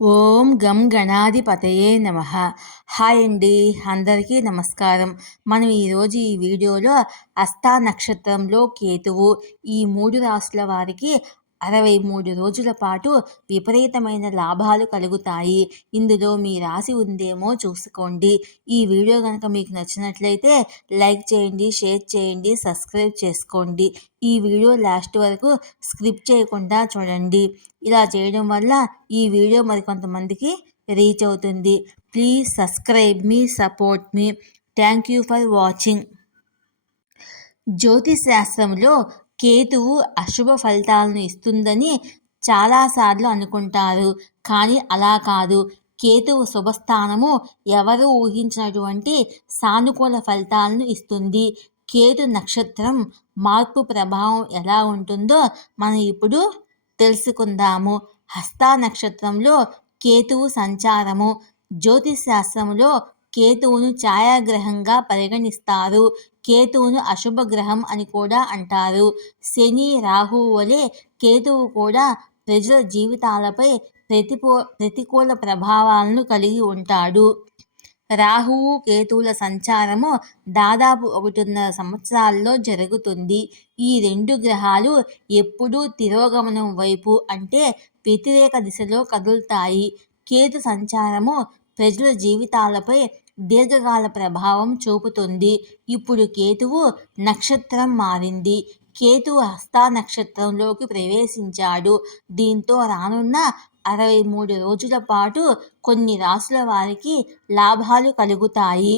ఓం గం గణాధిపతయే నమః. హాయ్ అండి, అందరికీ నమస్కారం. మనం ఈరోజు ఈ వీడియోలో హస్తా నక్షత్రంలో కేతువు ఈ 3 రాశుల వారికి 63 రోజుల పాటు విపరీతమైన లాభాలు కలుగుతాయి. ఇందులో మీ రాశి ఉందేమో చూసుకోండి. ఈ వీడియో కనుక మీకు నచ్చినట్లయితే లైక్ చేయండి, షేర్ చేయండి, సబ్స్క్రైబ్ చేసుకోండి. ఈ వీడియో లాస్ట్ వరకు స్కిప్ చేయకుండా చూడండి. ఇలా చేయడం వల్ల ఈ వీడియో మరికొంతమందికి రీచ్ అవుతుంది. Please subscribe me, support me. Thank you for watching. జ్యోతిష్ శాస్త్రంలో కేతువు అశుభ ఫలితాలను ఇస్తుందని చాలాసార్లు అనుకుంటారు. కానీ అలా కాదు. కేతువు శుభస్థానము ఎవరు ఊహించినటువంటి సానుకూల ఫలితాలను ఇస్తుంది. కేతు నక్షత్రం మార్పు ప్రభావం ఎలా ఉంటుందో మనం ఇప్పుడు తెలుసుకుందాము. హస్తా నక్షత్రంలో కేతువు సంచారము. జ్యోతిష్ శాస్త్రంలో కేతువును ఛాయాగ్రహంగా పరిగణిస్తారు. కేతువును అశుభ గ్రహం అని కూడా అంటారు. శని, రాహువు వలె కేతువు కూడా ప్రజల జీవితాలపై ప్రతికూల ప్రభావాలను కలిగి ఉంటాడు. రాహువు, కేతువుల సంచారము దాదాపు 1.5 సంవత్సరాల్లో జరుగుతుంది. ఈ 2 గ్రహాలు ఎప్పుడూ తిరోగమనం వైపు, అంటే వ్యతిరేక దిశలో కదులుతాయి. కేతు సంచారము ప్రజల జీవితాలపై దీర్ఘకాల ప్రభావం చూపుతుంది. ఇప్పుడు కేతువు నక్షత్రం మారింది. కేతువు హస్తా నక్షత్రంలోకి ప్రవేశించాడు. దీంతో రానున్న 63 రోజుల పాటు కొన్ని రాశుల వారికి లాభాలు కలుగుతాయి.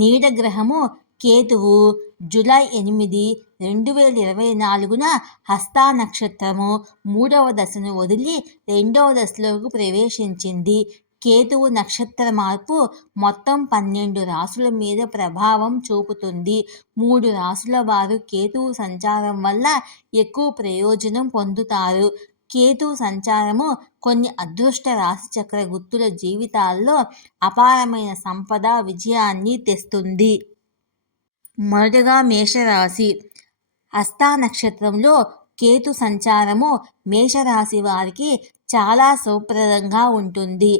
నీడ గ్రహము కేతువు జూలై 8, 2024న హస్తా నక్షత్రము 3వ దశను వదిలి 2వ దశలోకి ప్రవేశించింది. కేతువు నక్షత్ర మార్పు మొత్తం 12 రాశుల మీద ప్రభావం చూపుతుంది. 3 రాశుల వారు కేతువు సంచారం వల్ల ఎక్కువ ప్రయోజనం పొందుతారు. కేతువు సంచారము కొన్ని అదృష్ట రాశిచక్ర గుర్తుల జీవితాల్లో అపారమైన సంపద, విజయాన్ని తెస్తుంది. మొదటగా మేషరాశి. హస్తా నక్షత్రంలో కేతు సంచారము మేషరాశి వారికి చాలా శుభప్రదంగా ఉంటుంది.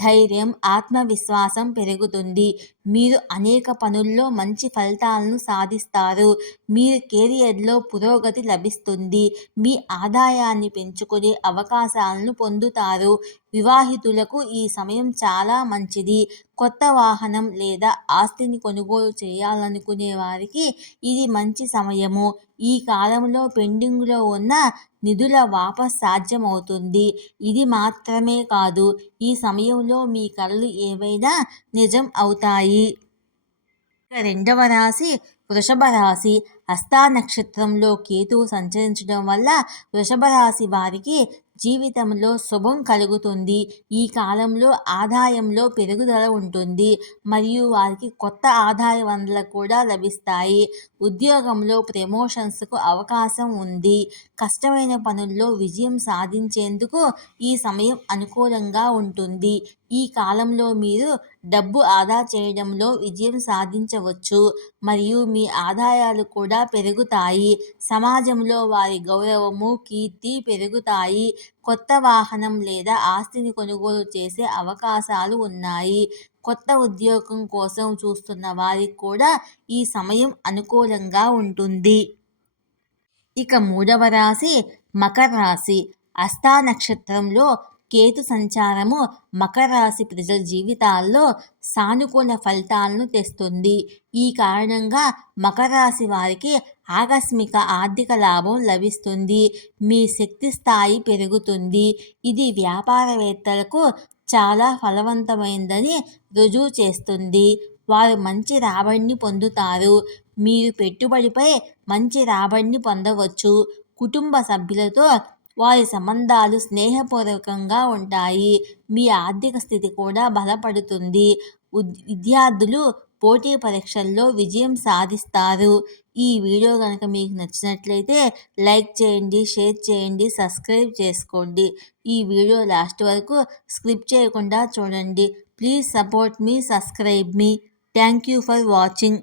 ధైర్యం, ఆత్మవిశ్వాసం పెరుగుతుంది. మీరు అనేక పనుల్లో మంచి ఫలితాలను సాధిస్తారు. మీరు కెరియర్లో పురోగతి లభిస్తుంది. మీ ఆదాయాన్ని పెంచుకునే అవకాశాలను పొందుతారు. వివాహితులకు ఈ సమయం చాలా మంచిది. కొత్త వాహనం లేదా ఆస్తిని కొనుగోలు చేయాలనుకునే వారికి ఇది మంచి సమయము. ఈ కాలంలో పెండింగ్లో ఉన్న నిధుల వాపస్ సాధ్యమవుతుంది. ఇది మాత్రమే కాదు, ఈ సమయంలో మీ కలలు ఏవైనా నిజం అవుతాయి. రెండవ రాశి వృషభ రాశి. హస్తా నక్షత్రంలో కేతువు సంచరించడం వల్ల వృషభ రాశి వారికి జీవితంలో శుభం కలుగుతుంది. ఈ కాలంలో ఆదాయంలో పెరుగుదల ఉంటుంది మరియు వారికి కొత్త ఆదాయ వనరులు కూడా లభిస్తాయి. ఉద్యోగంలో ప్రమోషన్స్కు అవకాశం ఉంది. కష్టమైన పనుల్లో విజయం సాధించేందుకు ఈ సమయం అనుకూలంగా ఉంటుంది. ఈ కాలంలో మీరు డబ్బు ఆదా చేయడంలో విజయం సాధించవచ్చు మరియు మీ ఆదాయాలు కూడా పెరుగుతాయి. సమాజంలో వారి గౌరవము, కీర్తి పెరుగుతాయి. కొత్త వాహనం లేదా ఆస్తిని కొనుగోలు చేసే అవకాశాలు ఉన్నాయి. కొత్త ఉద్యోగం కోసం చూస్తున్న వారికి కూడా ఈ సమయం అనుకూలంగా ఉంటుంది. ఇక మూడవ రాశి మకర రాశి. హస్తా నక్షత్రంలో కేతు సంచారము మకర రాశి ప్రజల జీవితాల్లో సానుకూల ఫలితాలను తెస్తుంది. ఈ కారణంగా మకర రాశి వారికి ఆకస్మిక ఆర్థిక లాభం లభిస్తుంది. మీ శక్తి స్థాయి పెరుగుతుంది. ఇది వ్యాపారవేత్తలకు చాలా ఫలవంతమైందని రుజువు చేస్తుంది. వారు మంచి రాబడిని పొందుతారు. మీరు పెట్టుబడిపై మంచి రాబడిని పొందవచ్చు. కుటుంబ సభ్యులతో వారి సంబంధాలు స్నేహపూర్వకంగా ఉంటాయి. మీ ఆర్థిక స్థితి కూడా బలపడుతుంది. విద్యార్థులు పోటీ పరీక్షల్లో విజయం సాధిస్తారు. ఈ వీడియో కనుక మీకు నచ్చినట్లయితే లైక్ చేయండి, షేర్ చేయండి, సబ్స్క్రైబ్ చేసుకోండి. ఈ వీడియో లాస్ట్ వరకు స్కిప్ చేయకుండా చూడండి. Please support me, subscribe me. Thank you for watching.